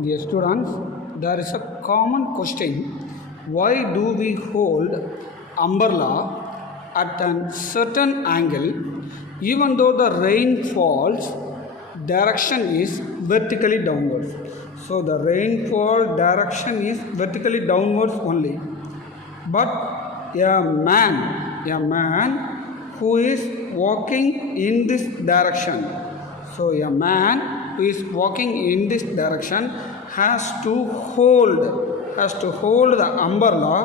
Dear students, there is a common question: why do we hold umbrella at a certain angle even though the rain falls direction is vertically downwards? So the rainfall direction is vertically downwards only, but a man who is walking in this direction, so a man who is walking in this direction has to hold the umbrella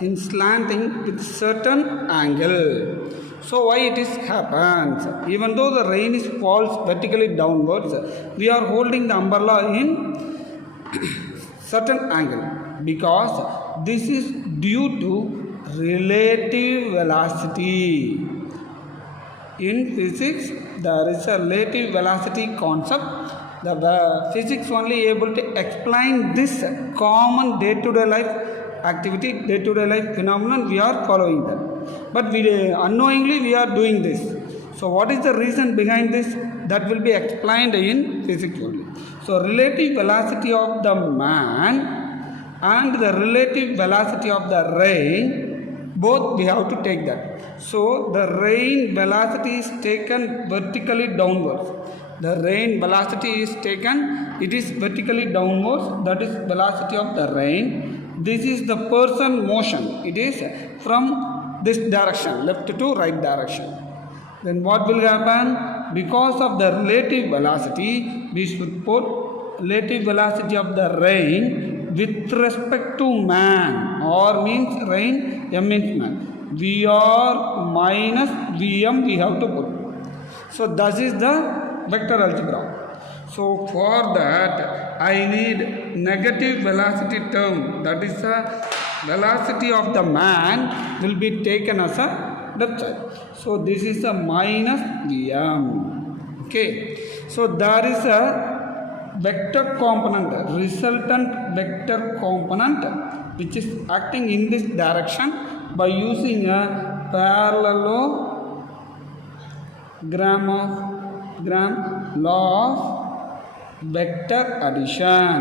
in slanting with certain angle. So why it is happens? Even though the rain is falls vertically downwards, we are holding the umbrella in certain angle because this is due to relative velocity. In physics, there is a relative velocity concept. The physics only able to explain this common day-to-day life activity, day-to-day life phenomenon. We are following that, but unknowingly we are doing this. So what is the reason behind this? That will be explained in physics only. So relative velocity of the man and the relative velocity of the rain, both we have to take that. So the rain velocity is taken vertically downwards. The rain velocity is taken, it is vertically downwards, that is velocity of the rain. This is the person motion, it is from this direction, left to right direction. Then what will happen? Because of the relative velocity, we should put relative velocity of the rain with respect to man, or means rain, m means man. Vr minus Vm we have to put. So that is the vector algebra. So for that I need negative velocity term, that is the velocity of the man will be taken as a left side. So this is a minus Vm. Okay. So there is a vector component, resultant vector component, which is acting in this direction by using a parallelogram law of vector addition.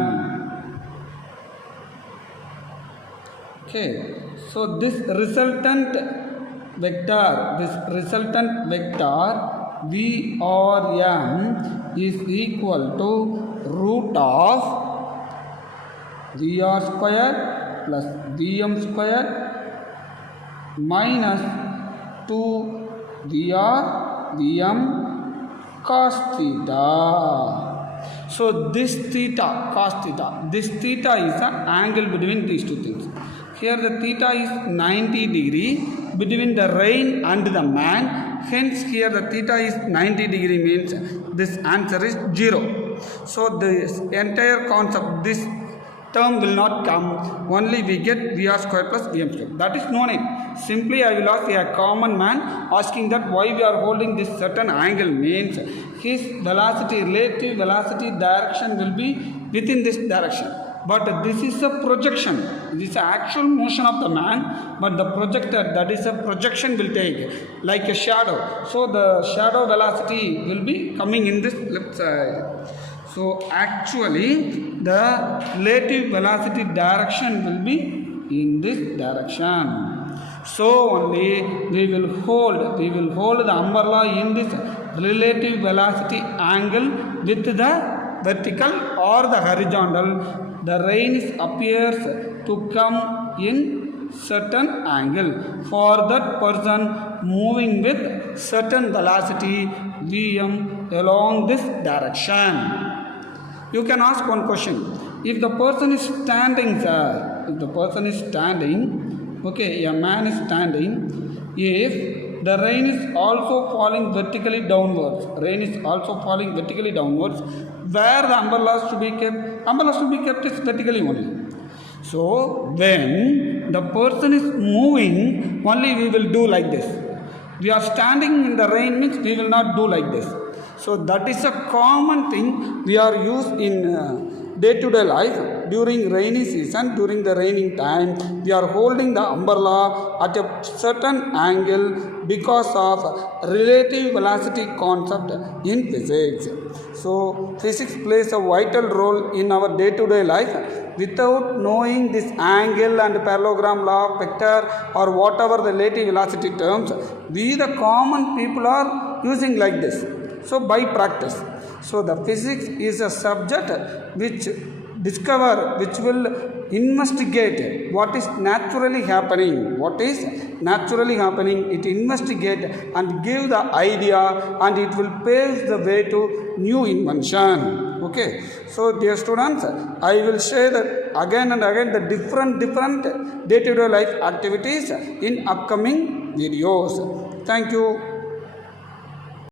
Okay, so this resultant vector V or M is equal to root of Vr square plus Vm square minus 2 Vr Vm cos theta. So this theta, cos theta, this theta is the angle between these two things. Here the theta is 90 degree between the rain and the man. Hence here the theta is 90 degree means this answer is 0. So this entire concept, this term will not come, only we get Vr square plus Vm square. That is no need. Simply I will ask a common man asking that why we are holding this certain angle means his velocity, relative velocity direction will be within this direction. But this is a projection. This is the actual motion of the man, but the projector, that is a projection, will take like a shadow. So the shadow velocity will be coming in this left side. So actually the relative velocity direction will be in this direction. So only we will hold the umbrella in this relative velocity angle with the vertical or the horizontal. The rain appears to come in certain angle for that person moving with certain velocity Vm along this direction. You can ask one question. If the person is standing, sir, okay, a man is standing, if the rain is also falling vertically downwards, where the umbrellas to be kept? Umbrellas to be kept is vertically only. So when the person is moving, only we will do like this. We are standing in the rain means we will not do like this. So that is a common thing we are used in day-to-day life during rainy season, during the raining time, we are holding the umbrella at a certain angle because of relative velocity concept in physics. So physics plays a vital role in our day-to-day life. Without knowing this angle and parallelogram law, vector, or whatever the relative velocity terms, we the common people are using like this. So by practice, so the physics is a subject which will investigate what is naturally happening. It investigate and give the idea, and it will pave the way to new invention. Okay, so dear students, I will share that again and again the different day-to-day life activities in upcoming videos. Thank you.